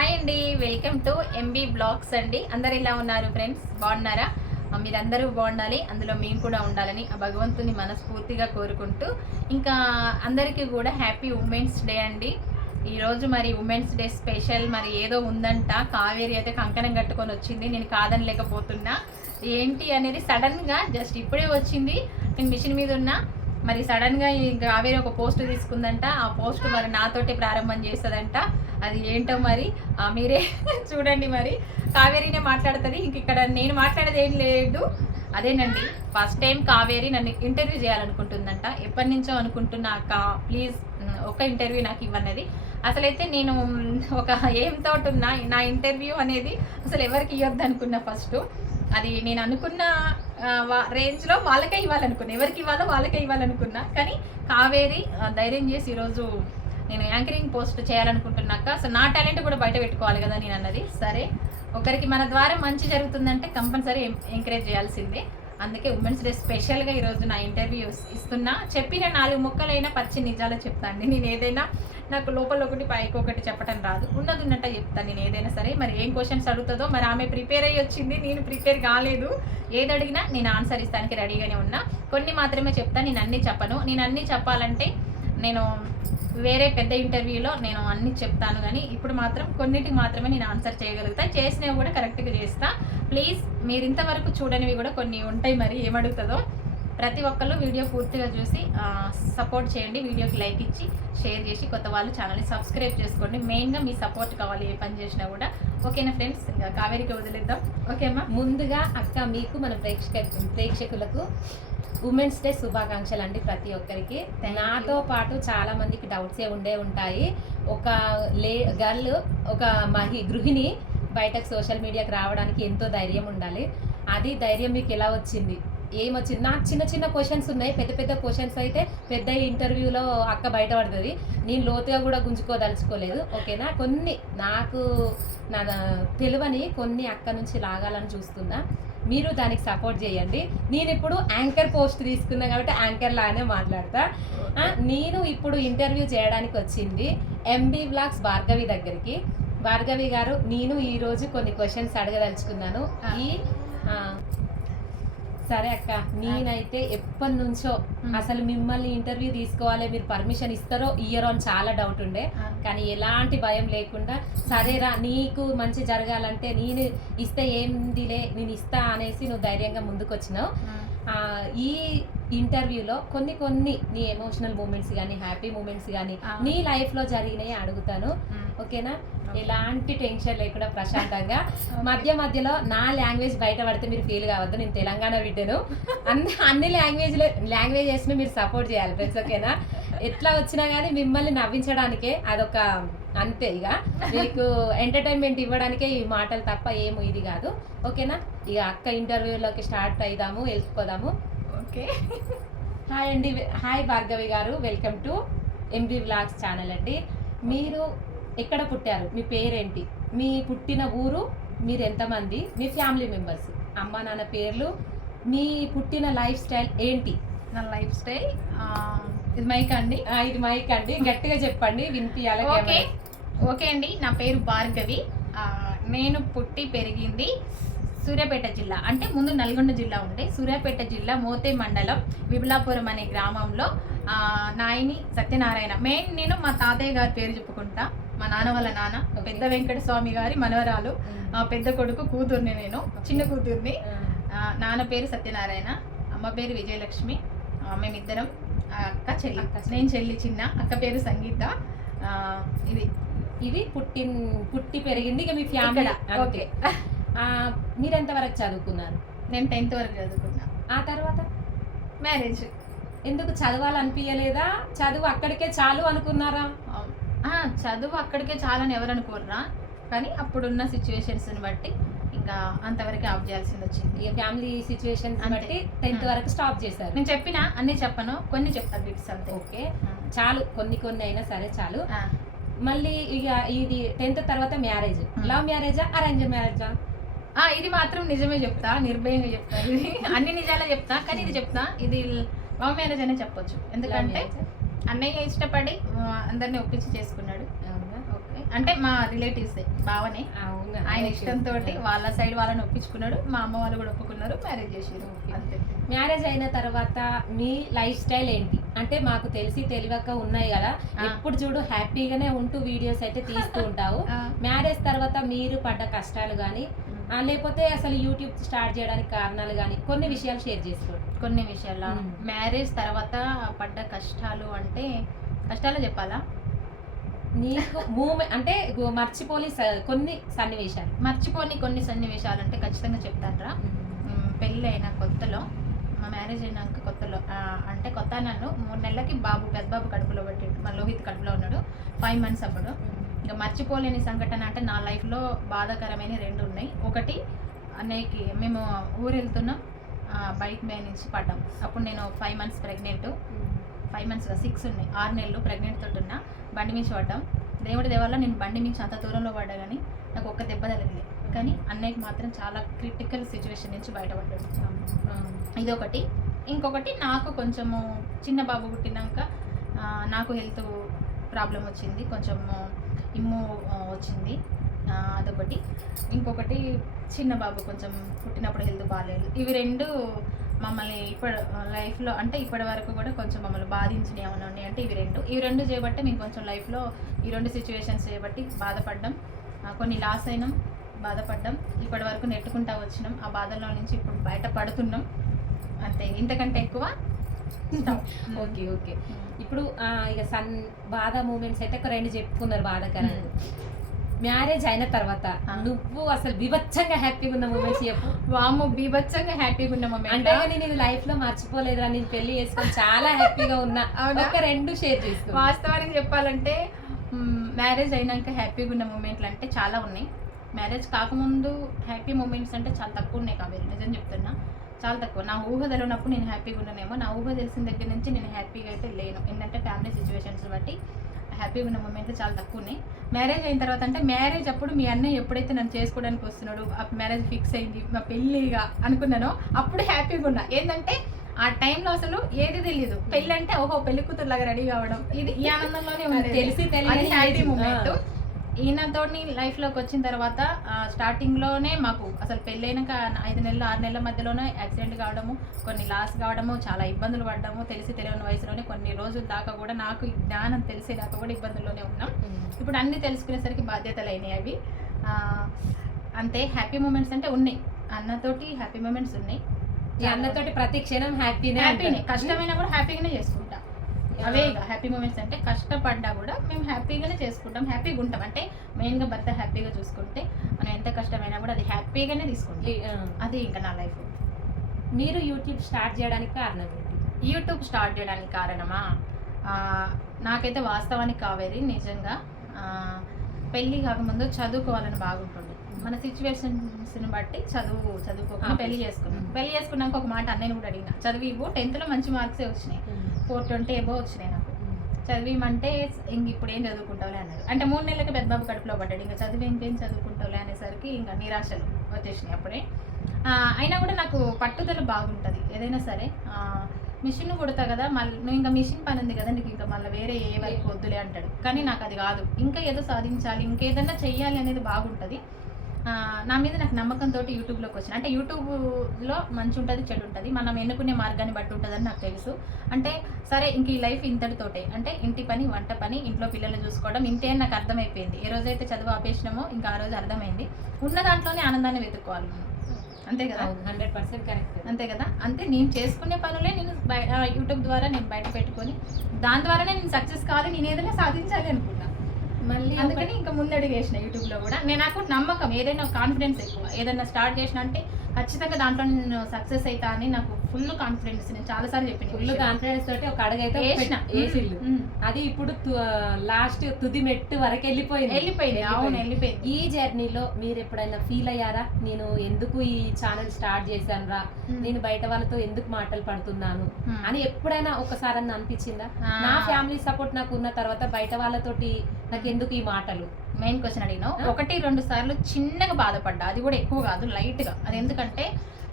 Hi అండి welcome to MB blogs అండి. అందరు ఎలా ఉన్నారు ఫ్రెండ్స్? బాగున్నారా? మీరందరూ బాగుండాలి. అందులో మేము కూడా ఉండాలని ఆ భగవంతుని మనస్ఫూర్తిగా కోరుకుంటూ ఇంకా అందరికీ కూడా హ్యాపీ ఉమెన్స్ డే అండి. ఈరోజు మరి ఉమెన్స్ డే స్పెషల్ మరి ఏదో ఉందంట. కావేరి అయితే కంకణం కట్టుకొని వచ్చింది. నేను కాదనలేకపోతున్నా. ఏంటి అనేది సడన్గా జస్ట్ ఇప్పుడే వచ్చింది. నేను మిషన్ మీద ఉన్నా. మరి సడన్గా ఈ కావేరి ఒక పోస్ట్ తీసుకుందంట. ఆ పోస్ట్ మరి నాతోటి ప్రారంభం చేస్తుందంట. అది ఏంటో మరి మీరే చూడండి మరి. కావేరినే మాట్లాడుతుంది. ఇంక ఇక్కడ నేను మాట్లాడేది ఏం లేదు. అదేనండి ఫస్ట్ టైం కావేరి నన్ను ఇంటర్వ్యూ చేయాలనుకుంటుందంట. ఎప్పటి నుంచో అనుకుంటున్నా అక్క ప్లీజ్ ఒక ఇంటర్వ్యూ నాకు ఇవ్వన్నది. అసలైతే నేను ఒక ఏం తోటి ఉన్నా నా ఇంటర్వ్యూ అనేది అసలు ఎవరికి ఇవ్వద్దు అనుకున్నా ఫస్ట్ అది నేను అనుకున్న వా- రేంజ్లో వాళ్ళకే ఇవ్వాలనుకున్నా. ఎవరికి ఇవ్వాలో వాళ్ళకే ఇవ్వాలనుకున్నా. కానీ కావేరి ధైర్యం చేసి ఈరోజు నేను యాంకరింగ్ పోస్ట్ చేయాలనుకుంటున్నాక సో నా టాలెంట్ కూడా బయట పెట్టుకోవాలి కదా నేను అన్నది. సరే ఒకరికి మన ద్వారా మంచి జరుగుతుందంటే కంపల్సరీ ఎంకరేజ్ చేయాల్సిందే. అందుకే ఉమెన్స్ డే స్పెషల్గా ఈరోజు నా ఇంటర్వ్యూ ఇస్తున్నా. చెప్పిన నాలుగు ముక్కలైనా పచ్చి నిజాలు చెప్తాను నేను ఏదైనా నాకు లోపల ఒకటి పైకి ఒకటి చెప్పడం రాదు. ఉన్నది ఉన్నట్టు చెప్తాను నేను ఏదైనా సరే. మరి ఏం క్వశ్చన్స్ అడుగుతుందో మరి ఆమె ప్రిపేర్ అయ్యి వచ్చింది నేను ప్రిపేర్ కాలేదు. ఏది అడిగినా నేను ఆన్సర్ ఇస్తానికి రెడీగానే ఉన్నా. కొన్ని మాత్రమే చెప్తాను నేను అన్నీ చెప్పను. నేను అన్నీ చెప్పాలంటే నేను వేరే పెద్ద ఇంటర్వ్యూలో నేను అన్ని చెప్తాను కానీ ఇప్పుడు మాత్రం కొన్నిటికి మాత్రమే నేను ఆన్సర్ చేయగలుగుతా. చేసినవి కూడా కరెక్ట్గా చేస్తా. ప్లీజ్ మీరు ఇంతవరకు చూడనివి కూడా కొన్ని ఉంటాయి మరి ఏమడుగుతుందో. ప్రతి ఒక్కళ్ళు వీడియో పూర్తిగా చూసి సపోర్ట్ చేయండి. వీడియోకి లైక్ ఇచ్చి షేర్ చేసి కొత్త వాళ్ళు ఛానల్ని సబ్స్క్రైబ్ చేసుకోండి. మెయిన్గా మీ సపోర్ట్ కావాలి ఏ పని చేసినా కూడా. ఓకేనా ఫ్రెండ్స్? కావేరికి వదిలేద్దాం. ఓకేమ్మా ముందుగా అక్క మీకు మన ప్రేక్షక ప్రేక్షకులకు ఉమెన్స్ డే శుభాకాంక్షలు అండి ప్రతి ఒక్కరికి. నాతో పాటు చాలా మందికి డౌట్స్ ఏ ఉండే ఉంటాయి. ఒక లే గర్ల్ ఒక మహి గృహిణి బయటకు సోషల్ మీడియాకి రావడానికి ఎంతో ధైర్యం ఉండాలి. అది ధైర్యం మీకు ఎలా వచ్చింది? ఏమొచ్చింది? నాకు చిన్న చిన్న క్వశ్చన్స్ ఉన్నాయి. పెద్ద పెద్ద క్వశ్చన్స్ అయితే పెద్ద ఇంటర్వ్యూలో అక్క బయటపడుతుంది. నేను లోతుగా కూడా గుంజుకోదలుచుకోలేదు. ఓకేనా? కొన్ని నాకు నా తెలివని కొన్ని అక్క నుంచి లాగాలని చూస్తున్నా. మీరు దానికి సపోర్ట్ చేయండి. నేను ఇప్పుడు యాంకర్ పోస్ట్ తీసుకున్నా కాబట్టి యాంకర్ లాగానే మాట్లాడతా. నేను ఇప్పుడు ఇంటర్వ్యూ చేయడానికి వచ్చింది ఎంబీ బ్లాగ్స్ భార్గవి దగ్గరికి. భార్గవి గారు నేను ఈ రోజు కొన్ని క్వశ్చన్స్ అడగదలుచుకున్నాను. ఈ సరే అక్క నేనైతే ఎప్పటి నుంచో. అసలు మిమ్మల్ని ఇంటర్వ్యూ తీసుకోవాలి మీరు పర్మిషన్ ఇస్తారో ఇయ్యరో అని చాలా డౌట్ ఉండే. కానీ ఎలాంటి భయం లేకుండా సరేరా నీకు మంచి జరగాలంటే నేను ఇస్తే ఏందిలే నేను ఇస్తా అనేసి నువ్వు ధైర్యంగా ముందుకు వచ్చినావు ఈ ఇంటర్వ్యూలో కొన్ని కొన్ని నీ ఎమోషనల్ మూమెంట్స్ కానీ హ్యాపీ మూమెంట్స్ కానీ. నీ లైఫ్లో జరిగినాయి అడుగుతాను. ఓకేనా? ఎలాంటి టెన్షన్ లేకుండా ప్రశాంతంగా మధ్య మధ్యలో నా లాంగ్వేజ్ బయట పడితే మీరు ఫీల్ కావద్దు. నేను తెలంగాణ బిడ్డను. అన్ని అన్ని లాంగ్వేజ్ లాంగ్వేజెస్ని మీరు సపోర్ట్ చేయాలి. ఫ్రెండ్స్ ఓకేనా? ఎట్లా వచ్చినా కానీ మిమ్మల్ని నవ్వించడానికే అదొక అంతే ఇక. మీకు ఎంటర్టైన్మెంట్ ఇవ్వడానికే ఈ మాటలు తప్ప ఏమో ఇది కాదు. ఓకేనా? ఇక అక్క ఇంటర్వ్యూలోకి స్టార్ట్ అయిదాము వెళ్ళిపోదాము ఓకే. హాయ్ అండి హాయ్ భార్గవి గారు welcome to MB vlogs channel అండి. మీరు ఎక్కడ పుట్టారు? మీ పేరేంటి? మీ పుట్టిన ఊరు మీరు ఎంతమంది? మీ ఫ్యామిలీ మెంబర్స్ అమ్మ నాన్న పేర్లు. మీ పుట్టిన లైఫ్ స్టైల్ ఏంటి? నా లైఫ్ స్టైల్ ఇది మైక్ అండి. ఇది మైక్ అండి. గట్టిగా చెప్పండి. వినిపించాలి ఓకే. ఓకే అండి. నా పేరు భార్గవి. నేను పుట్టి పెరిగింది సూర్యాపేట జిల్లా. అంటే ముందు నల్గొండ జిల్లా ఉండే. సూర్యాపేట జిల్లా మోతే మండలం విబులాపురం అనే గ్రామంలో నాయని సత్యనారాయణ. మెయిన్ నేను మా తాతయ్య గారి పేరు చెప్పుకుంటా. మా నాన్న వాళ్ళ నాన్న. పెద్ద వెంకట స్వామి గారి మనవరాలు పెద్ద కొడుకు కూతుర్ని నేను చిన్న కూతుర్ని. నాన్న పేరు సత్యనారాయణ అమ్మ పేరు విజయలక్ష్మి మేమిద్దరం అక్క చెల్లి. నేను చెల్లి చిన్న. అక్క పేరు సంగీత. ఇది ఇది పుట్టి పుట్టి పెరిగింది ఇక మీ ఫ్యామిలీ ఓకే. మీరు ఎంతవరకు చదువుకున్నారు? నేను టెన్త్ వరకు చదువుకున్నా. ఆ తర్వాత? మ్యారేజ్. ఎందుకు చదవాలనిపించలేదా చదువు అక్కడికే చాలు అనుకున్నారా? చదువు అక్కడికే చాలని ఎవరు అనుకోర్రా? కానీ అప్పుడున్న సిచ్యువేషన్స్ని బట్టి ఇంకా అంతవరకు ఆఫ్ చేయాల్సింది వచ్చింది. ఇక ఫ్యామిలీ సిచ్యువేషన్. బట్టి టెన్త్. వరకు స్టాప్ చేశారు. నేను చెప్పిన అన్ని చెప్పను కొన్ని చెప్తాను బిట్స్ అంతే. ఓకే. చాలు కొన్ని కొన్ని అయినా సరే చాలు. మళ్ళీ ఇక ఇది టెన్త్ తర్వాత మ్యారేజ్. లవ్ మ్యారేజా అరేంజ్ మ్యారేజా ఆ, ఇది మాత్రం నిజమే చెప్తా నిర్భయంగా చెప్తా. ఇది అన్ని నిజాలే చెప్తా కానీ ఇది చెప్తా. ఇది లవ్ మ్యారేజ్ అనే చెప్పొచ్చు. ఎందుకంటే అన్నయ్య ఇష్టపడి అందరిని ఒప్పించి చేసుకున్నాడు. అంటే మా రిలేటివ్స్ బావనే. ఆయన. ఇష్టంతో వాళ్ళ సైడ్ వాళ్ళని ఒప్పించుకున్నాడు మా అమ్మ వాళ్ళు కూడా ఒప్పుకున్నారు మ్యారేజ్ చేసారు మ్యారేజ్ అయిన తర్వాత మీ లైఫ్ స్టైల్ ఏంటి? అంటే మాకు తెలిసి తెలియక ఉన్నాయి కదా. ఎప్పుడు చూడు హ్యాపీగానే ఉంటూ వీడియోస్ అయితే తీస్తూ ఉంటావు. మ్యారేజ్ తర్వాత మీరు పడ్డ కష్టాలు కానీ లేకపోతే అసలు యూట్యూబ్ స్టార్ట్ చేయడానికి కారణాలు కానీ కొన్ని విషయాలు షేర్ చేసుకోండి కొన్ని విషయాల. మ్యారేజ్ తర్వాత పడ్డ కష్టాలు అంటే కష్టాలు చెప్పాలా? నీకు మూమెంట్ అంటే మర్చిపోని స- కొన్ని సన్నివేశాలు. మర్చిపోని కొన్ని సన్నివేశాలు అంటే ఖచ్చితంగా చెప్తానరా మ్మ్, పెళ్ళి అయిన కొత్తలో మా మ్యారేజ్ అయినాక కొత్తలో అంటే కొత్త నన్ను మూడు నెలలకి బాబు పెద్ద బాబు కడుపులో పట్టిండు. మా లోహిత్ కడుపులో ఉన్నాడు. ఫైవ్ మంత్స్ అప్పుడు. ఇంకా మర్చిపోలేని సంఘటన అంటే నా లైఫ్లో బాధాకరమైన రెండు ఉన్నాయి. ఒకటి అన్నయ్యకి మేము ఊరు వెళ్తున్నాం బైక్ మీద నుంచి పడ్డాం. అప్పుడు నేను five months pregnant five months six ఉన్నాయి. ఆరు నెలలు ప్రెగ్నెంట్ తోటి ఉన్నా. బండి మించి పడ్డాం. దేవుడి దేవల్ల నేను బండి మించి అంత దూరంలో పడ్డా కానీ నాకు ఒక్క దెబ్బ తగలేదు. కానీ అన్నయ్యకి మాత్రం చాలా క్రిటికల్ సిచ్యువేషన్ నుంచి బయటపడ్డాడు. ఇది ఒకటి ఇంకొకటి నాకు కొంచెము చిన్న బాబు పుట్టినాక నాకు హెల్త్ ప్రాబ్లం వచ్చింది. కొంచెము ఇమ్ము వచ్చింది. అదొకటి. ఇంకొకటి చిన్న బాబు కొంచెం పుట్టినప్పుడు హెల్త్ బాగాలేదు ఇవి రెండు మమ్మల్ని ఇప్పటి లైఫ్లో అంటే ఇప్పటి వరకు కూడా కొంచెం మమ్మల్ని బాధించినవి ఏమైనా ఉన్నాయి అంటే ఇవి రెండు. ఇవి రెండు చేయబట్టి మేము కొంచెం లైఫ్లో ఈ రెండు సిచ్యువేషన్స్ చేయబట్టి బాధపడ్డాం. కొన్ని లాస్ అయినాం బాధపడ్డాం. ఇప్పటి వరకు నెట్టుకుంటా వచ్చినాం. ఆ బాధల్లో నుంచి ఇప్పుడు బయట పడుతున్నాం. అంతే. ఇంతకంటే ఎక్కువ ఓకే ఓకే. ఇప్పుడు ఇక సన్ బాధ మూమెంట్స్ అయితే ఒక రెండు చెప్పుకున్నారు బాధాకరంగా మ్యారేజ్ అయిన తర్వాత. నువ్వు అసలు వివచ్చంగా హ్యాపీగా ఉన్న మూమెంట్స్ చెప్పు వాము బీభత్సంగా హ్యాపీగా ఉన్నాము అంటే కానీ నేను లైఫ్లో మర్చిపోలేదురా నేను పెళ్ళి చేసుకొని చాలా హ్యాపీగా ఉన్నా? ఒక రెండు షేర్ చేసుకో. వాస్తవానికి చెప్పాలంటే మ్యారేజ్ అయినాక హ్యాపీగా ఉన్న మూమెంట్లు అంటే చాలా ఉన్నాయి. మ్యారేజ్ కాకముందు హ్యాపీ మూమెంట్స్ అంటే చాలా తక్కువ ఉన్నాయి కాబట్టి నిజం చెప్తున్నా. చాలా తక్కువ. నా ఊహ తెలియనప్పుడు నేను హ్యాపీగా ఉన్నానేమో. నా ఊహ తెలిసిన దగ్గర నుంచి నేను హ్యాపీగా అయితే లేను. ఏంటంటే ఫ్యామిలీ సిచ్యువేషన్స్ బట్టి. హ్యాపీగా ఉన్న మూమెంట్లు చాలా తక్కువ ఉన్నాయి మ్యారేజ్ అయిన తర్వాత అంటే మ్యారేజ్ అప్పుడు మీ అన్నయ్య ఎప్పుడైతే నన్ను చేసుకోవడానికి వస్తున్నాడు ఆ మ్యారేజ్ ఫిక్స్ అయింది మా పెళ్ళిగా అనుకున్నానో అప్పుడు హ్యాపీగా ఉన్నా. ఏంటంటే ఆ టైంలో అసలు ఏది తెలియదు పెళ్ళి అంటే ఓహో పెళ్ళి కూతురు లాగా రెడీ కావడం ఇది ఈ ఆనందంలోనే. తెలిసి అది తెలియని హ్యాపీ. మూమెంట్. ఆ. ఈయనతో లైఫ్లోకి వచ్చిన తర్వాత స్టార్టింగ్లోనే మాకు అసలు పెళ్ళైనాక ఐదు నెలలు ఆరు నెలల మధ్యలోనే యాక్సిడెంట్ కావడము కొన్ని లాస్ కావడము చాలా ఇబ్బందులు పడ్డము తెలిసి తెలియని వయసులోనే కొన్ని రోజుల దాకా కూడా నాకు జ్ఞానం తెలిసేదాకా కూడా ఇబ్బందుల్లోనే ఉన్నాం. ఇప్పుడు అన్ని తెలుసుకునేసరికి బాధ్యతలు అయినాయి అవి అంతే హ్యాపీ మూమెంట్స్ అంటే ఉన్నాయి. అన్నతోటి హ్యాపీ మూమెంట్స్ ఉన్నాయి. ఈ అన్నతోటి ప్రతి క్షణం హ్యాపీనే హ్యాపీనే కష్టమైనా కూడా హ్యాపీగానే చేసుకుంటా అవే ఇక హ్యాపీ మూమెంట్స్ అంటే కష్టపడ్డా కూడా మేము హ్యాపీగానే చేసుకుంటాం హ్యాపీగా ఉంటాం. అంటే మెయిన్గా భర్త హ్యాపీగా చూసుకుంటే మనం ఎంత కష్టమైనా కూడా అది హ్యాపీగానే తీసుకుంటాం. అది ఇంకా నా లైఫ్. మీరు యూట్యూబ్ స్టార్ట్ చేయడానికి కారణం ఏంటి? యూట్యూబ్ స్టార్ట్ చేయడానికి కారణమా? నాకైతే వాస్తవానికి కావేది నిజంగా. పెళ్ళి కాకముందు చదువుకోవాలని బాగుంటుంది. మన సిచ్యువేషన్స్ని బట్టి చదువు చదువుకోకుండా పెళ్ళి చేసుకున్నాం. పెళ్ళి చేసుకున్నాక ఒక మాట అన్నయ్యని కూడా అడిగిన చదివి ఇవ్వు టెన్త్లో మంచి మార్క్సే వచ్చినాయి. ఫోర్ ట్వంటీ ఎబో వచ్చినాయి నాకు. చదివిమంటే ఇంక ఇప్పుడు ఏం చదువుకుంటావులే అన్నారు. అంటే మూడు నెలలకి పెద్ద బాబు కడుపులో పడ్డాడు. ఇంకా చదివి ఇంకేం చదువుకుంటావులే అనేసరికి ఇంకా నిరాశలు వచ్చేసినాయి అప్పుడే. అయినా కూడా నాకు పట్టుదల బాగుంటుంది. ఏదైనా సరే మిషన్ కుడతా కదా మళ్ళీ నువ్వు ఇంకా మిషన్ పని ఉంది కదా నీకు ఇంకా మళ్ళీ వేరే ఏ వర్క్ వద్దులే అంటాడు. కానీ నాకు అది కాదు. ఇంకా ఏదో సాధించాలి ఇంకేదన్నా చెయ్యాలి అనేది బాగుంటుంది. నా మీద నాకు నమ్మకంతో యూట్యూబ్లోకి వచ్చిన అంటే యూట్యూబ్లో మంచి ఉంటుంది చెడు ఉంటుంది మనం ఎన్నుకునే మార్గాన్ని బట్టి ఉంటుందని నాకు తెలుసు. అంటే సరే ఇంక ఈ లైఫ్ ఇంతటితోటే. అంటే ఇంటి పని వంట పని ఇంట్లో పిల్లల్ని చూసుకోవడం ఇంతే అని నాకు అర్థమైపోయింది. ఏ రోజైతే చదువు ఆపేసినామో ఇంకా ఆ రోజు అర్థమైంది. ఉన్న దాంట్లోనే ఆనందాన్ని వెతుక్కోవాలి మనం. అంతే కదా? Hundred percent correct. అంతే కదా? అంతే నేను చేసుకునే పనులే నేను యూట్యూబ్ ద్వారా నేను బయట పెట్టుకొని దాని ద్వారానే నేను సక్సెస్ కావాలి నేను ఏదైనా సాధించాలి అనుకున్నా మళ్ళీ అందుకని ఇంకా ముందడుగు వేసిన యూట్యూబ్లో కూడా. నేను నాకు నమ్మకం ఏదైనా కాన్ఫిడెన్స్ ఎక్కువ. ఏదైనా స్టార్ట్ చేసిన అంటే ఖచ్చితంగా దాంట్లో నేను సక్సెస్ అవుతా అని నాకు ఫుల్ కాన్ఫిడెన్స్ నేను చాలాసార్లు చెప్పిన ఈ ఫుల్. కాన్ఫిడెన్స్ తోటి ఒక అడుగైతే వేసిల్లు ఉమ్. అది ఇప్పుడు లాస్ట్ తుది మెట్టు వరకు వెళ్ళిపోయింది. వెళ్ళిపోయింది. అవును వెళ్ళిపోయింది. ఈ జర్నీలో మీరు ఎప్పుడైనా ఫీల్ అయ్యారా? నేను ఎందుకు ఈ ఛానల్ స్టార్ట్ చేశాను రా నేను బయట వాళ్ళతో ఎందుకు మాటలు పడుతున్నాను. అని ఎప్పుడైనా ఒకసారి అన్న అనిపించిందా. నా ఫ్యామిలీ సపోర్ట్ నాకు ఉన్న తర్వాత బయట వాళ్ళతోటి నాకు ఎందుకు ఈ మాటలు? మెయిన్ క్వశ్చన్ అడిగినావు? ఒకటి రెండు సార్లు చిన్నగా బాధపడ్డా. అది కూడా ఎక్కువ కాదు లైట్గా అది ఎందుకంటే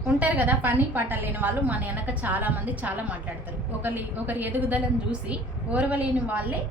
ఉంటారు కదా పని పాట లేని వాళ్ళు మన వెనక చాలా మంది చాలా మాట్లాడతారు ఒకరి ఒకరి ఎదుగుదలను చూసి ఓర్వలేని వాళ్ళే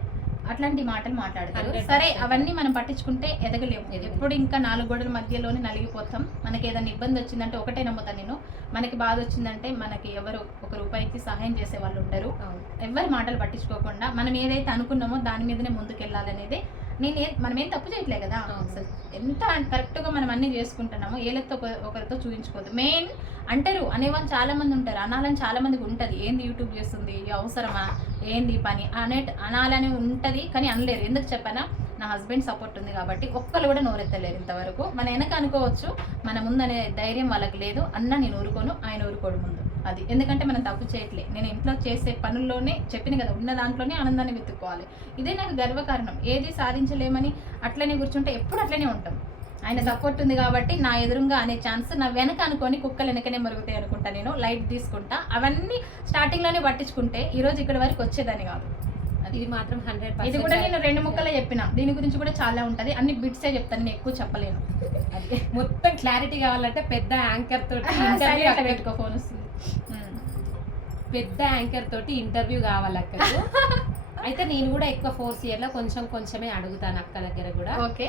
అట్లాంటి మాటలు మాట్లాడతారు 100%. సరే అవన్నీ మనం పట్టించుకుంటే ఎదగలేము. ఎప్పుడు ఇంకా నాలుగు గోడల మధ్యలోనే నలిగిపోతాం మనకి ఏదైనా ఇబ్బంది వచ్చిందంటే ఒకటే నమ్ముతాను నేను మనకి బాధ వచ్చిందంటే మనకి ఎవరు ఒక రూపాయికి సహాయం చేసే వాళ్ళు అవును. ఎవరి మాటలు పట్టించుకోకుండా మనం ఏదైతే అనుకున్నామో దాని మీదనే ముందుకెళ్ళాలనేది నేను మనం ఏం తప్పు చేయట్లే కదా. అసలు ఎంత కరెక్ట్గా మనం అన్ని చేసుకుంటున్నామో ఏలతో ఒక- ఒకరితో చూపించుకోవద్దు. మెయిన్ అంటారు అనేవాళ్ళు చాలామంది ఉంటారు. అనాలని చాలామందికి ఉంటుంది. ఏంది యూట్యూబ్ చేస్తుంది? అవసరమా? ఏంది పని? అనే అనాలని ఉంటుంది కానీ అనలేరు. ఎందుకు చెప్పనా? నా హస్బెండ్ సపోర్ట్ ఉంది కాబట్టి ఒక్కరు కూడా నోరెత్తలేరు ఇంతవరకు. మన వెనక అనుకోవచ్చు. మన ముందనే ధైర్యం వాళ్ళకి లేదు. అన్న నేను ఊరుకోను ఆయన ఊరుకోడు ముందు. అది. ఎందుకంటే మనం తప్పు చేయట్లే. నేను ఇంట్లో చేసే పనుల్లోనే చెప్పిన కదా ఉన్న దాంట్లోనే ఆనందాన్ని వెతుక్కోవాలి. ఇదే నాకు గర్వకారణం. ఏది సాధించలేమని అట్లనే కూర్చుంటే ఎప్పుడు అట్లనే ఉంటుంది. ఆయన సపోర్ట్ ఉంది కాబట్టి నా ఎదురుగా అనే ఛాన్స్ నా వెనక అనుకొని కుక్కలు వెనకనే మరుగుతాయి అనుకుంటా నేను లైట్ తీసుకుంటా. అవన్నీ స్టార్టింగ్లోనే పట్టించుకుంటే ఈ రోజు ఇక్కడ వరకు వచ్చేదాన్ని కాదు. ఇది మాత్రం హండ్రెడ్ ఇది కూడా నేను రెండు ముక్కలే చెప్పిన. దీని గురించి కూడా చాలా ఉంటది. అన్ని బిట్సే చెప్తాను నేను ఎక్కువ చెప్పలేను. మొత్తం క్లారిటీ కావాలంటే పెద్ద యాంకర్ తోటి ఇంటర్వ్యూ పెట్టుకో ఫోన్ వస్తుంది. పెద్ద యాంకర్ తోటి ఇంటర్వ్యూ కావాలి అక్కడ అయితే నేను కూడా ఎక్కువ ఫోర్స్ ఇయర్లో కొంచెం కొంచెమే అడుగుతాను అక్క దగ్గర కూడా. ఓకే.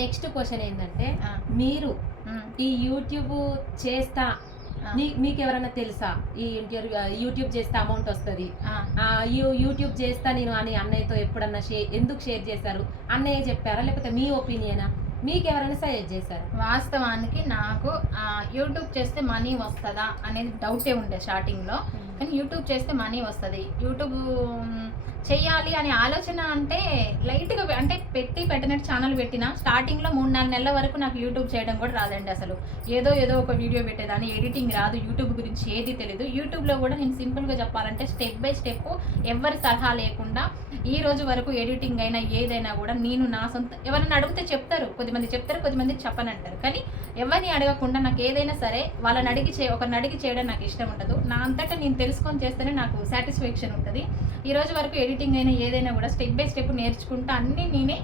నెక్స్ట్ క్వశ్చన్ ఏంటంటే మీరు ఈ యూట్యూబ్ చేస్తా మీకు ఎవరైనా తెలుసా? ఈ ఇంటర్వ్యూ యూట్యూబ్ చేస్తే అమౌంట్ వస్తుంది. యూట్యూబ్ చేస్తా నేను అని అన్నయ్యతో ఎప్పుడన్నా షేర్ ఎందుకు షేర్ చేశారు? అన్నయ్య చెప్పారా? లేకపోతే మీ ఒపీనియనా? మీకు ఎవరైనా సజెస్ట్ చేశారా? వాస్తవానికి నాకు యూట్యూబ్ చేస్తే మనీ వస్తుందా అనేది డౌటే ఉండే స్టార్టింగ్లో. కానీ యూట్యూబ్ చేస్తే మనీ వస్తుంది. యూట్యూబ్ చేయాలి అనే ఆలోచన అంటే లైట్గా అంటే పెట్టి పెట్టినట్టు ఛానల్ పెట్టిన స్టార్టింగ్లో మూడు నాలుగు నెలల వరకు నాకు యూట్యూబ్ చేయడం కూడా రాదండి అసలు. ఏదో ఏదో ఒక వీడియో పెట్టేదాన్ని ఎడిటింగ్ రాదు యూట్యూబ్ గురించి ఏది తెలియదు యూట్యూబ్లో కూడా నేను సింపుల్గా చెప్పాలంటే స్టెప్ బై స్టెప్ ఎవరి సలహా లేకుండా ఈ రోజు వరకు ఎడిటింగ్ అయినా ఏదైనా కూడా నేను నా సొంత ఎవరైనా అడిగితే చెప్తారు. కొద్దిమంది చెప్తారు కొద్దిమంది చెప్పనంటారు. కానీ ఎవరిని అడగకుండా నాకు ఏదైనా సరే వాళ్ళని అడిగి చే ఒకరిని అడిగి చేయడం నాకు ఇష్టం ఉండదు. నా అంతటా నేను తెలుసుకొని చేస్తేనే నాకు సాటిస్ఫాక్షన్ ఉంటుంది. ఈ రోజు వరకు ఎడిటింగ్ అయినా ఏదైనా కూడా స్టెప్ బై స్టెప్ నేర్చుకుంటా అన్నీ నేనే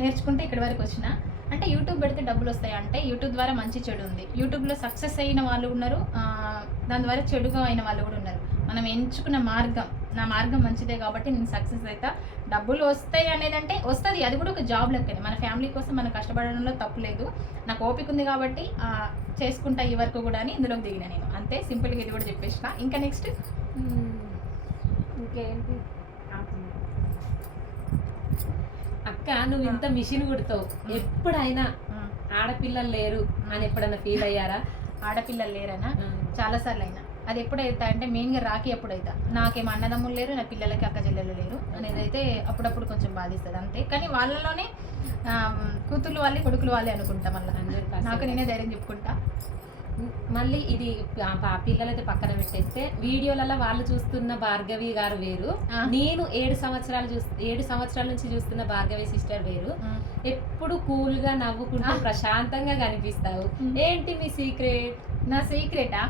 నేర్చుకుంటే ఇక్కడి వరకు వచ్చిన. అంటే యూట్యూబ్ పెడితే డబ్బులు వస్తాయి అంటే యూట్యూబ్ ద్వారా మంచి చెడు ఉంది. యూట్యూబ్లో సక్సెస్ అయిన వాళ్ళు ఉన్నారు దాని ద్వారా చెడుగా అయిన వాళ్ళు కూడా ఉన్నారు. మనం ఎంచుకున్న మార్గం నా మార్గం మంచిదే కాబట్టి నేను సక్సెస్ అవుతా డబ్బులు వస్తాయి అనేది అంటే వస్తుంది అది కూడా ఒక జాబ్ లెక్కనే. మన ఫ్యామిలీ కోసం మనం కష్టపడడంలో తప్పు లేదు. నాకు ఓపిక ఉంది కాబట్టి చేసుకుంటా ఈ వరకు కూడా అని ఇందులో దిగిన నేను. అంతే సింపుల్గా ఇది కూడా చెప్పేసిన. ఇంకా నెక్స్ట్ ఇంకేంటి? అక్క నువ్వు ఇంత మిషన్ కుడతావు. ఎప్పుడైనా ఆడపిల్లలు లేరు అని ఎప్పుడైనా ఫీల్ అయ్యారా? ఆడపిల్లలు లేరనా? చాలా సార్లు అయినా అది ఎప్పుడైతా అంటే మెయిన్గా రాఖీ ఎప్పుడైతా నాకేం అన్నదమ్ములు లేరు నా పిల్లలకి అక్క చెల్లెలు లేరు అనేది అయితే అప్పుడప్పుడు కొంచెం బాధిస్తుంది అంతే. కానీ వాళ్ళలోనే కూతుర్లు వాళ్ళే కొడుకులు వాళ్ళే అనుకుంటా మళ్ళీ. 100% నాకు నేనే ధైర్యం చెప్పుకుంటా. మళ్ళీ ఇది పిల్లలైతే పక్కన పెట్టేస్తే వీడియోలలో వాళ్ళు చూస్తున్న భార్గవి గారు వేరు. నేను ఏడు సంవత్సరాలు చూస్ ఏడు సంవత్సరాల నుంచి చూస్తున్న భార్గవి సిస్టర్ వేరు. ఎప్పుడు కూల్గా నవ్వుకుంటూ. ప్రశాంతంగా కనిపిస్తావు. ఏంటి మీ సీక్రెట్? నా సీక్రెటా?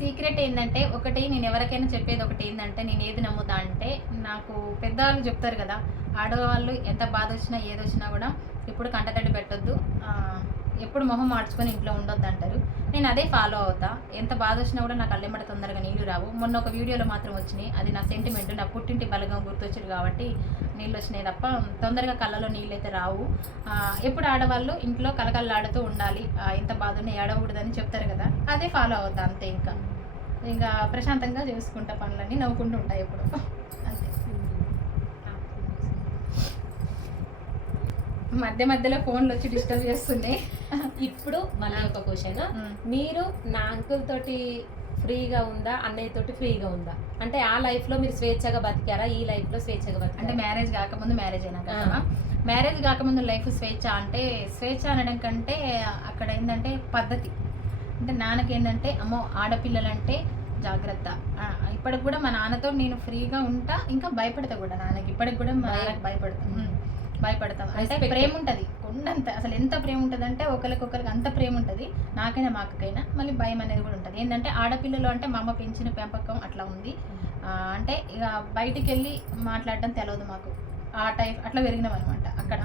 సీక్రెట్ ఏంటంటే ఒకటి నేను ఎవరికైనా చెప్పేది ఒకటి ఏంటంటే నేను ఏది నమ్ముతా అంటే నాకు పెద్దవాళ్ళు చెప్తారు కదా ఆడవాళ్ళు ఎంత బాధ వచ్చినా ఏది వచ్చినా కూడా ఎప్పుడు కంటతడి పెట్టొద్దు. ఎప్పుడు మొహం మార్చుకొని ఇంట్లో ఉండొద్దు అంటారు. నేను అదే ఫాలో అవుతా. ఎంత బాధ వచ్చినా కూడా నాకు అల్లెమ్మడ తొందరగా నీళ్ళు రావు. మొన్న ఒక వీడియోలో మాత్రం వచ్చినాయి. అది నా సెంటిమెంట్ నా పుట్టింటి బలగం గుర్తొచ్చారు కాబట్టి నీళ్ళు వచ్చినాయి తప్ప తొందరగా కళ్ళలో నీళ్ళు అయితే రావు ఎప్పుడు ఆడవాళ్ళు ఇంట్లో కలకల్లాడుతూ ఉండాలి. ఎంత బాధ ఉన్నా ఏడవకూడదని చెప్తారు కదా. అదే ఫాలో అవుతా అంతే ఇంకా. ఇంకా ప్రశాంతంగా చేసుకుంటా పనులన్నీ నవ్వుకుంటూ ఉంటాయి ఎప్పుడు అంతే మధ్య మధ్యలో ఫోన్లు వచ్చి డిస్టర్బ్ చేస్తున్నాయి. ఇప్పుడు మళ్ళీ ఒక క్వశ్చన్ మీరు నా అంకుల్ తోటి ఫ్రీగా ఉందా? అన్నయ్య తోటి ఫ్రీగా ఉందా? అంటే ఆ లైఫ్లో మీరు స్వేచ్ఛగా బతికారా? ఈ లైఫ్లో స్వేచ్ఛగా అంటే బతికారా మ్యారేజ్ కాకముందు మ్యారేజ్. కదా. మ్యారేజ్ కాకముందు లైఫ్ స్వేచ్ఛ అంటే స్వేచ్ఛ అనడం కంటే అక్కడ ఏంటంటే పద్ధతి. అంటే నాన్నకి ఏంటంటే అమ్మో ఆడపిల్లలంటే జాగ్రత్త. ఇప్పటికి కూడా మా నాన్నతో నేను ఫ్రీగా ఉంటా ఇంకా భయపడతా కూడా నాన్నకి. ఇప్పటికి కూడా మా నాన్నకి భయపడతాం. భయపడతాం. అంటే. ప్రేమ ఉంటుంది కొండంత అసలు ఎంత ప్రేమ ఉంటుంది అంటే ఒకరికొకరికి అంత ప్రేమ ఉంటుంది నాకైనా మా అక్కకైనా మళ్ళీ భయం అనేది కూడా ఉంటుంది. ఏంటంటే ఆడపిల్లలు అంటే మా అమ్మ పెంచిన పెంపకం అట్లా ఉంది. అంటే ఇక బయటికి వెళ్ళి మాట్లాడటం తెలియదు మాకు. ఆ టైప్ అట్లా పెరిగినాం అనమాట అక్కడ.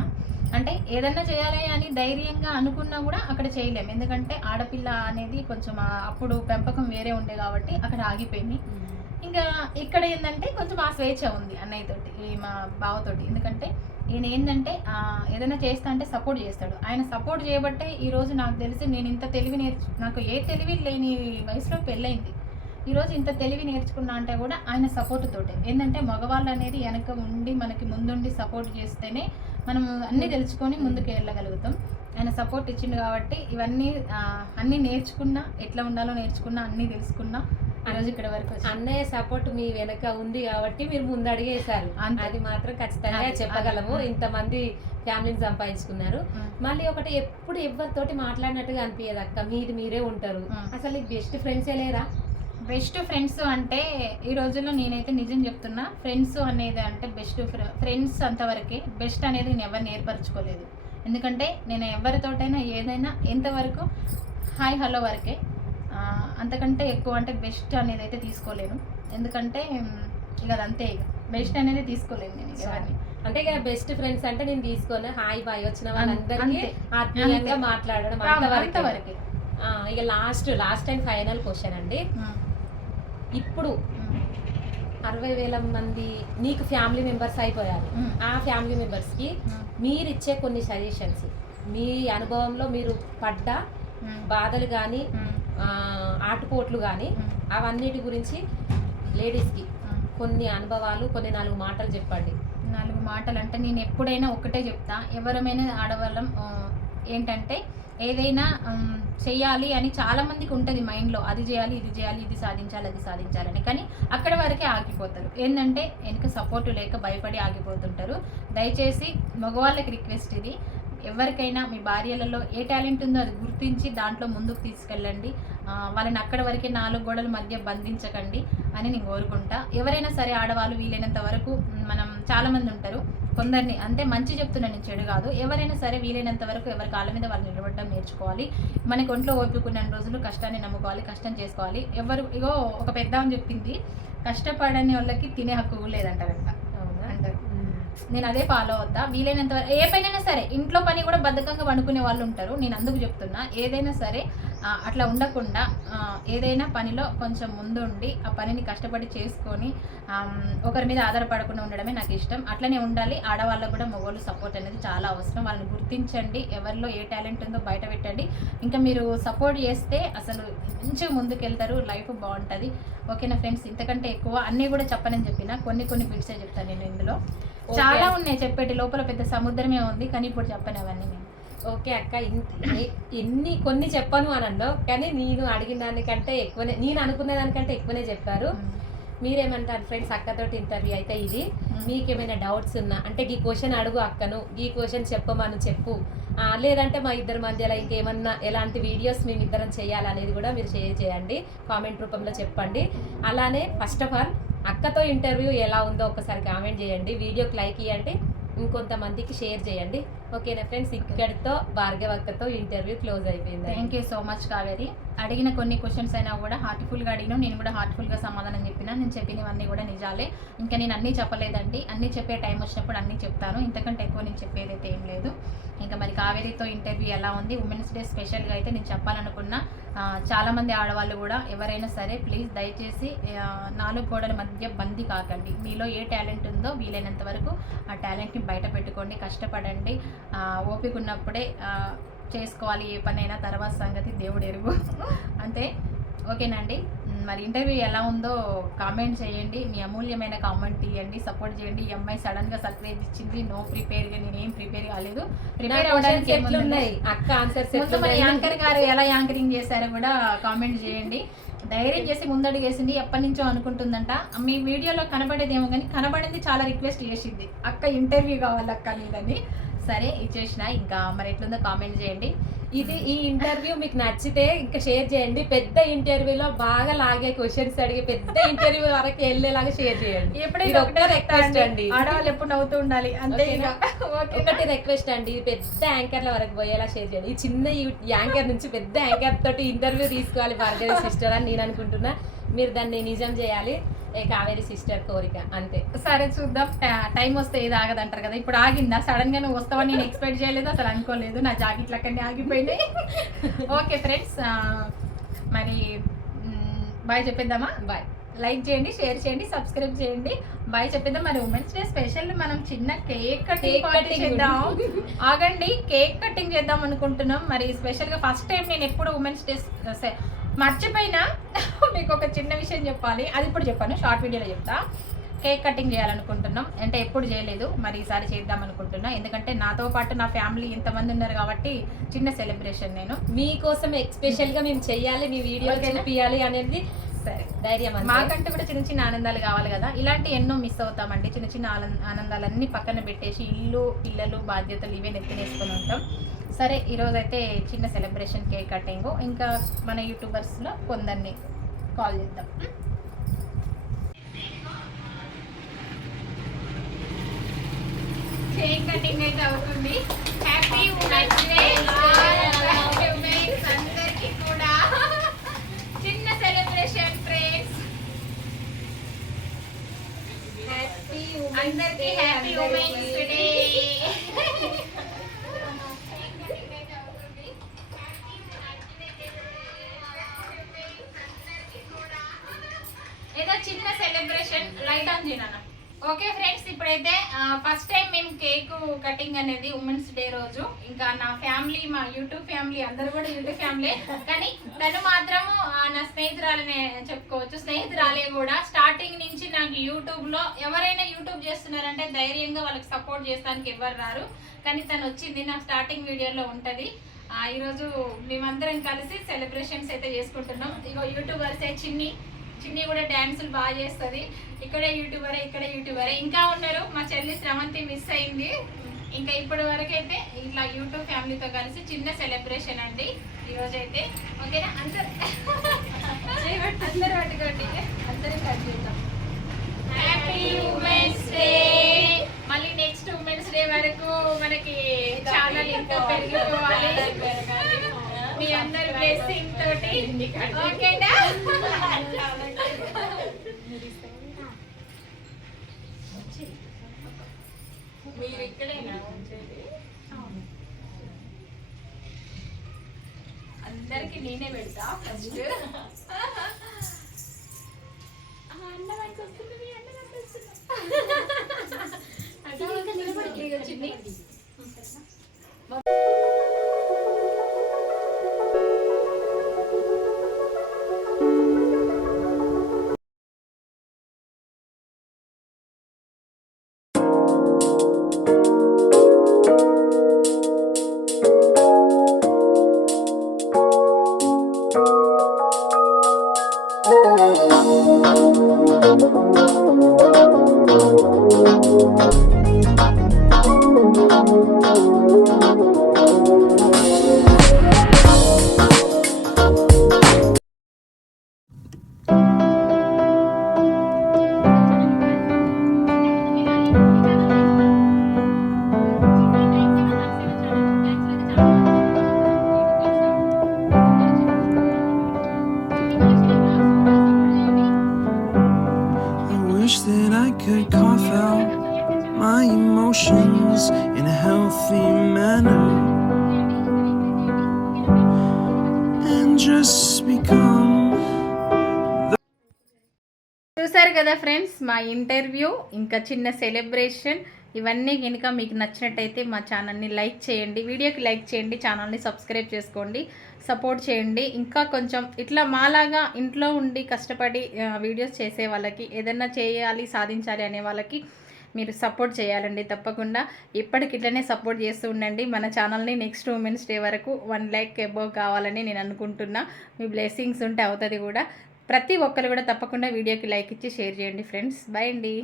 అంటే ఏదన్నా చేయాలి అని ధైర్యంగా అనుకున్నా కూడా అక్కడ చేయలేం. ఎందుకంటే ఆడపిల్ల అనేది కొంచెం అప్పుడు పెంపకం వేరే ఉండే కాబట్టి అక్కడ ఆగిపోయింది. ఇంకా ఇక్కడ ఏంటంటే కొంచెం ఆ స్వేచ్ఛ ఉంది అన్నయ్యతోటి మా బావతోటి. ఎందుకంటే ఈయన ఏంటంటే ఏదైనా చేస్తా అంటే సపోర్ట్ చేస్తాడు. ఆయన సపోర్ట్ చేయబట్టే ఈరోజు నాకు తెలిసి నేను ఇంత తెలివి నేర్చు నాకు ఏ తెలివి లేని వయసులో పెళ్ళైంది ఈరోజు ఇంత తెలివి నేర్చుకున్నా అంటే కూడా ఆయన సపోర్ట్ తోటే. ఏంటంటే మగవాళ్ళు అనేది వెనక ఉండి మనకి ముందుండి సపోర్ట్ చేస్తేనే మనం అన్నీ తెలుసుకొని ముందుకు వెళ్ళగలుగుతాం. ఆయన సపోర్ట్ ఇచ్చిండు కాబట్టి ఇవన్నీ అన్నీ నేర్చుకున్నా ఎట్లా ఉండాలో నేర్చుకున్నా అన్నీ తెలుసుకున్నా ఈ రోజు ఇక్కడ వరకు అన్నయ్య సపోర్ట్ మీ వెనక ఉంది కాబట్టి మీరు ముందు అడిగేశారు. అది మాత్రం ఖచ్చితంగా చెప్పగలము. ఇంతమంది ఫ్యామిలీని సంపాదించుకున్నారు. మళ్ళీ ఒకటి ఎప్పుడు ఎవరితోటి మాట్లాడినట్టుగా అనిపించదు అక్క. మీది మీరే ఉంటారు. అసలు బెస్ట్ ఫ్రెండ్సే లేరా? బెస్ట్ ఫ్రెండ్స్ అంటే ఈ రోజుల్లో నేనైతే నిజం చెప్తున్నా ఫ్రెండ్స్ అనేది అంటే బెస్ట్ ఫ్రెండ్స్ అంతవరకే బెస్ట్ అనేది నేను ఎవరిని ఏర్పరచుకోలేదు. ఎందుకంటే నేను ఎవరితోటైనా ఏదైనా ఎంతవరకు హాయ్ హలో వరకే ఆ, అంతకంటే ఎక్కువ అంటే బెస్ట్ అనేది అయితే తీసుకోలేను. ఎందుకంటే ఇక అది అంతే ఇక. బెస్ట్ అనేది తీసుకోలేను నేను ఎవరిని అంటే ఇక బెస్ట్ ఫ్రెండ్స్ అంటే నేను తీసుకొని. హాయ్ బాయ్ వచ్చిన వాళ్ళందరికీ. ఆత్మీయంగా. మాట్లాడడం అంతవరకే. ఇక last last and final question అండి. ఇప్పుడు అరవై వేల మంది నీకు ఫ్యామిలీ మెంబర్స్ అయిపోయారు. ఆ ఫ్యామిలీ మెంబర్స్కి మీరు ఇచ్చే కొన్ని సజెషన్స్ మీ అనుభవంలో మీరు పడ్డ బాధలు కానీ ఆటుపోట్లు కానీ అవన్నిటి గురించి లేడీస్కి. కొన్ని అనుభవాలు కొన్ని నాలుగు మాటలు చెప్పండి. నాలుగు మాటలు అంటే నేను ఎప్పుడైనా ఒకటే చెప్తా. ఎవరమైనా ఆడవాళ్ళం ఏంటంటే ఏదైనా ఉమ్, చెయ్యాలి అని చాలా మందికి ఉంటుంది మైండ్లో. అది చేయాలి ఇది చేయాలి ఇది సాధించాలి అది సాధించాలని. కానీ అక్కడ వరకే ఆగిపోతారు. ఏంటంటే వెనక సపోర్ట్ లేక భయపడి ఆగిపోతుంటారు. దయచేసి మగవాళ్ళకి రిక్వెస్ట్ ఇది. ఎవరికైనా మీ భార్యలలో ఏ టాలెంట్ ఉందో అది గుర్తించి దాంట్లో ముందుకు తీసుకెళ్ళండి. వాళ్ళని అక్కడ వరకే నాలుగు గోడల మధ్య బంధించకండి అని నేను కోరుకుంటా. ఎవరైనా సరే ఆడవాళ్ళు వీలైనంత వరకు మనం చాలామంది ఉంటారు కొందరిని అంటే మంచి చెప్తున్నాను నేను చెడు కాదు. ఎవరైనా సరే వీలైనంత వరకు ఎవరి కాళ్ళ మీద వాళ్ళు నిలబడడం నేర్చుకోవాలి. మనకి ఒంట్లో ఓపుకున్న రోజులు కష్టాన్ని నమ్ముకోవాలి కష్టం చేసుకోవాలి. ఎవరు ఇగో ఒక పెద్ద అని చెప్పింది కష్టపడని వాళ్ళకి తినే హక్కు లేదంటారంట. నేను అదే ఫాలో అవుతా. వీలైనంత ఏ పనైనా సరే ఇంట్లో పని కూడా బద్ధకంగా వండుకునే వాళ్ళు ఉంటారు. నేను అందుకు చెప్తున్నా. ఏదైనా సరే అట్లా ఉండకుండా ఏదైనా పనిలో కొంచెం ముందుండి ఆ పనిని కష్టపడి చేసుకొని ఒకరి మీద ఆధారపడకుండా ఉండడమే నాకు ఇష్టం. అట్లనే ఉండాలి. ఆడవాళ్ళకు కూడా మగవాళ్ళు సపోర్ట్ అనేది చాలా అవసరం. వాళ్ళని గుర్తించండి. ఎవరిలో ఏ టాలెంట్ ఉందో బయట పెట్టండి. ఇంకా మీరు సపోర్ట్ చేస్తే అసలు మంచిగా ముందుకెళ్తారు. లైఫ్ బాగుంటుంది. ఓకేనా ఫ్రెండ్స్ ఇంతకంటే ఎక్కువ అన్నీ కూడా చెప్పనని చెప్పిన కొన్ని కొన్ని బిట్సే చెప్తాను నేను ఇందులో. చాలా ఉన్నాయి చెప్పేటి. లోపల పెద్ద సముద్రమే ఉంది. కానీ ఇప్పుడు చెప్పను అవన్నీ నేను. ఓకే అక్క ఎన్ని కొన్ని చెప్పను అని అన్నావు కానీ నేను అడిగిన దానికంటే ఎక్కువనే నేను అనుకున్న దానికంటే ఎక్కువనే చెప్పారు. మీరేమంటారు ఫ్రెండ్స్ అక్కతోటి ఇంటర్వ్యూ అయితే ఇది. మీకేమైనా డౌట్స్ ఉన్నా అంటే ఈ క్వశ్చన్ అడుగు అక్కను ఈ క్వశ్చన్ చెప్పమను చెప్పు. లేదంటే మా ఇద్దరి మధ్యలో ఇంకేమన్నా ఎలాంటి వీడియోస్ మేము ఇద్దరం చేయాలనేది కూడా మీరు షేర్ చేయండి. కామెంట్ రూపంలో చెప్పండి. అలానే ఫస్ట్ ఆఫ్ ఆల్ అక్కతో ఇంటర్వ్యూ ఎలా ఉందో ఒకసారి కామెంట్ చేయండి. వీడియోకి లైక్ ఇవ్వండి ఇంకొంతమందికి షేర్ చేయండి. ఓకేనా ఫ్రెండ్స్? ఇక్కడితో భార్గవక్కతో ఇంటర్వ్యూ క్లోజ్ అయిపోయింది. Thank you so much Kaveri అడిగిన కొన్ని క్వశ్చన్స్ అయినా కూడా హార్ట్ఫుల్గా అడిగిన నేను కూడా హార్ట్ఫుల్గా సమాధానం చెప్పిన. నేను చెప్పినవన్నీ కూడా నిజాలే. ఇంకా నేను అన్నీ చెప్పలేదండి. అన్నీ చెప్పే టైం వచ్చినప్పుడు అన్నీ చెప్తాను. ఇంతకంటే ఎక్కువ నేను చెప్పేదైతే ఏం లేదు. ఇంకా మరి కావేరితో ఇంటర్వ్యూ ఎలా ఉంది? ఉమెన్స్ డే స్పెషల్గా అయితే నేను చెప్పాలనుకున్నా. చాలామంది ఆడవాళ్ళు కూడా ఎవరైనా సరే ప్లీజ్ దయచేసి నాలుగు గోడల మధ్య బందీ కాకండి. మీలో ఏ టాలెంట్ ఉందో వీలైనంత వరకు ఆ టాలెంట్ని బయట పెట్టుకోండి కష్టపడండి. ఓపిక ఉన్నప్పుడే చేసుకోవాలి ఏ పనైనా తర్వాత సంగతి దేవుడు ఎరుగు. అంతే. ఓకేనండి మరి ఇంటర్వ్యూ ఎలా ఉందో కామెంట్ చేయండి. మీ అమూల్యమైన కామెంట్ ఇవ్వండి సపోర్ట్ చేయండి. ఈ అమ్మాయి సడన్గా సర్ప్రైజ్ ఇచ్చింది నో ప్రిపేర్గా నేనేం ప్రిపేర్ కాలేదు. ప్రిపేర్ అవ్వడానికి అక్క ఆన్సర్స్ ముందు మన యాంకర్ గారు ఎలా యాంకరింగ్ చేశారో కూడా కామెంట్ చేయండి. ధైర్యం చేసి ముందడుగేసింది ఎప్పటి నుంచో అనుకుంటుందంట. మీ వీడియోలో కనబడేదేమో కానీ కనబడింది చాలా రిక్వెస్ట్ చేసింది. అక్క ఇంటర్వ్యూ కావాలి అక్క నీదని సరే ఇచ్చేసిన. ఇంకా మరి ఎట్లుందో కామెంట్ చేయండి. ఇది ఈ ఇంటర్వ్యూ మీకు నచ్చితే ఇంకా షేర్ చేయండి. పెద్ద ఇంటర్వ్యూలో బాగా లాగే క్వశ్చన్స్ అడిగి పెద్ద ఇంటర్వ్యూ వరకు వెళ్ళేలాగా షేర్ చేయండి. ఎప్పుడైతే ఒకటే request అండి. ఆడవాళ్ళు ఎప్పుడు నవ్వుతూ ఉండాలి. అంతే ఒకటి రిక్వెస్ట్ అండి. పెద్ద యాంకర్ల వరకు పోయేలా షేర్ చేయండి. ఈ చిన్న యాంకర్ నుంచి పెద్ద యాంకర్ తోటి ఇంటర్వ్యూ తీసుకోవాలి భార్గవి సిస్టర్ అని నేను అనుకుంటున్నా. మీరు దాన్ని నిజం చేయాలి. ఏ కావేరి సిస్టర్ కోరిక అంతే. సరే చూద్దాం. టా- వస్తే ఏది ఆగదు అంటారు కదా? ఇప్పుడు ఆగిందా? సడన్గా నువ్వు వస్తావని నేను ఎక్స్పెక్ట్ చేయలేదు అసలు అనుకోలేదు. నా జాకెట్లు అక్కడనే ఆగిపోయినాయి. ఓకే ఫ్రెండ్స్ మరి బాయ్ చెప్పేద్దామా? బాయ్ లైక్ చేయండి షేర్ చేయండి సబ్స్క్రైబ్ చేయండి. బాయ్ చెప్పేద్దాం. మరి ఉమెన్స్ డే స్పెషల్ మనం చిన్న కేక్ కటింగ్ పార్టీ చేద్దాం. ఆగండి కేక్ కటింగ్ చేద్దాం అనుకుంటున్నాం. మరి స్పెషల్గా ఫస్ట్ టైం నేను ఎప్పుడు ఉమెన్స్ డే మర్చిపోయినా మీకు ఒక చిన్న విషయం చెప్పాలి. అది ఇప్పుడు చెప్పాను షార్ట్ వీడియోలో చెప్తా. కేక్ కటింగ్ చేయాలనుకుంటున్నాం. అంటే ఎప్పుడు చేయలేదు మరి ఈసారి చేద్దాం అనుకుంటున్నా. ఎందుకంటే నాతో పాటు నా ఫ్యామిలీ ఇంతమంది ఉన్నారు కాబట్టి చిన్న సెలబ్రేషన్ నేను. మీకోసం ఎక్స్పెషల్గా మేము చెయ్యాలి మీ వీడియో? చూపియాలి అనేది సరే ధైర్యం. మాకంటే కూడా చిన్న చిన్న ఆనందాలు కావాలి కదా. ఇలాంటి ఎన్నో మిస్ అవుతామండి. చిన్న చిన్న ఆనంద ఆనందాలన్నీ పక్కన పెట్టేసి ఇల్లు పిల్లలు బాధ్యతలు ఇవే నెత్తినేసుకొని ఉంటాం. సరే ఈరోజు అయితే చిన్న సెలబ్రేషన్ కేక్ కటింగ్ ఇంకా మన యూట్యూబర్స్లో కొందరిని కాల్ చేద్దాం. కేక్ కటింగ్ అయితే అవుతుంది. హ్యాపీ ఉమెన్స్ డే అందరికీ కూడా. చిన్న సెలబ్రేషన్ ఫ్రెండ్స్ అందరికీ happy women's day light on చేయనా ఓకే ఫ్రెండ్స్ ఇప్పుడైతే ఫస్ట్ టైం మేము కేక్ కటింగ్ అనేది ఉమెన్స్ డే రోజు. ఇంకా నా ఫ్యామిలీ మా యూట్యూబ్ ఫ్యామిలీ అందరూ కూడా యూట్యూబ్ ఫ్యామిలీ కానీ తను మాత్రము నా స్నేహితురాలనే చెప్పుకోవచ్చు. స్నేహితురాలే కూడా స్టార్టింగ్ నుంచి నాకు యూట్యూబ్లో ఎవరైనా యూట్యూబ్ చేస్తున్నారంటే ధైర్యంగా వాళ్ళకి సపోర్ట్ చేస్తానికి ఎవరు రారు. కానీ తను వచ్చింది నా స్టార్టింగ్ వీడియోలో ఉంటుంది. ఈరోజు మేమందరం కలిసి సెలబ్రేషన్స్ అయితే చేసుకుంటున్నాం. ఇగో యూట్యూబర్సే చిన్ని చిన్ని కూడా డ్యాన్సులు బాగా చేస్తుంది. ఇక్కడే యూట్యూబరే ఇక్కడే యూట్యూబరే. ఇంకా ఉన్నారు. మా చెల్లి శ్రవంతి మిస్ అయింది. ఇంకా ఇప్పటి వరకు అయితే ఇట్లా యూట్యూబ్ ఫ్యామిలీతో కలిసి చిన్న సెలబ్రేషన్ అండి. ఈరోజు అయితే ఓకేనా? అందరు అందరు పట్టుకోండి. అందరూ కట్ చేద్దాం. హ్యాపీ ఉమెన్స్ డే మళ్ళీ నెక్స్ట్ ఉమెన్స్ డే వరకు మనకి ఛానల్ ఇంకా పెరిగిపోవాలి. మీ అందరి బ్లెస్సింగ్ తోటి. ఓకేనా? మీరు ఇక్కడేనా ఉంచేది? అందరికి నేనే పెడతా ఫస్ట్. చిన్ని I my emotions in a healthy manner. And just become చూసారు కదా ఫ్రెండ్స్ మా ఇంటర్వ్యూ ఇంకా చిన్న సెలబ్రేషన్ ఇవన్నీ కనుక మీకు నచ్చినట్టయితే మా ఛానల్ని లైక్ చేయండి వీడియోకి లైక్ చేయండి ఛానల్ని సబ్స్క్రైబ్ చేసుకోండి సపోర్ట్ చేయండి. ఇంకా కొంచెం ఇట్లా మాలాగా ఇంట్లో ఉండి కష్టపడి వీడియోస్ చేసే వాళ్ళకి ఏదైనా చేయాలి సాధించాలి అనే వాళ్ళకి మీరు సపోర్ట్ చేయాలండి. తప్పకుండా ఇప్పటికి ఇట్లనే సపోర్ట్ చేస్తూ ఉండండి. మన ఛానల్ని నెక్స్ట్ ఉమెన్స్ డే వరకు వన్ ల్యాక్ అబోవ్ కావాలని నేను అనుకుంటున్నా. మీ బ్లెస్సింగ్స్ ఉంటే అవుతుంది కూడా. ప్రతి ఒక్కరు కూడా తప్పకుండా వీడియోకి లైక్ ఇచ్చి షేర్ చేయండి ఫ్రెండ్స్. బాయ్ అండి.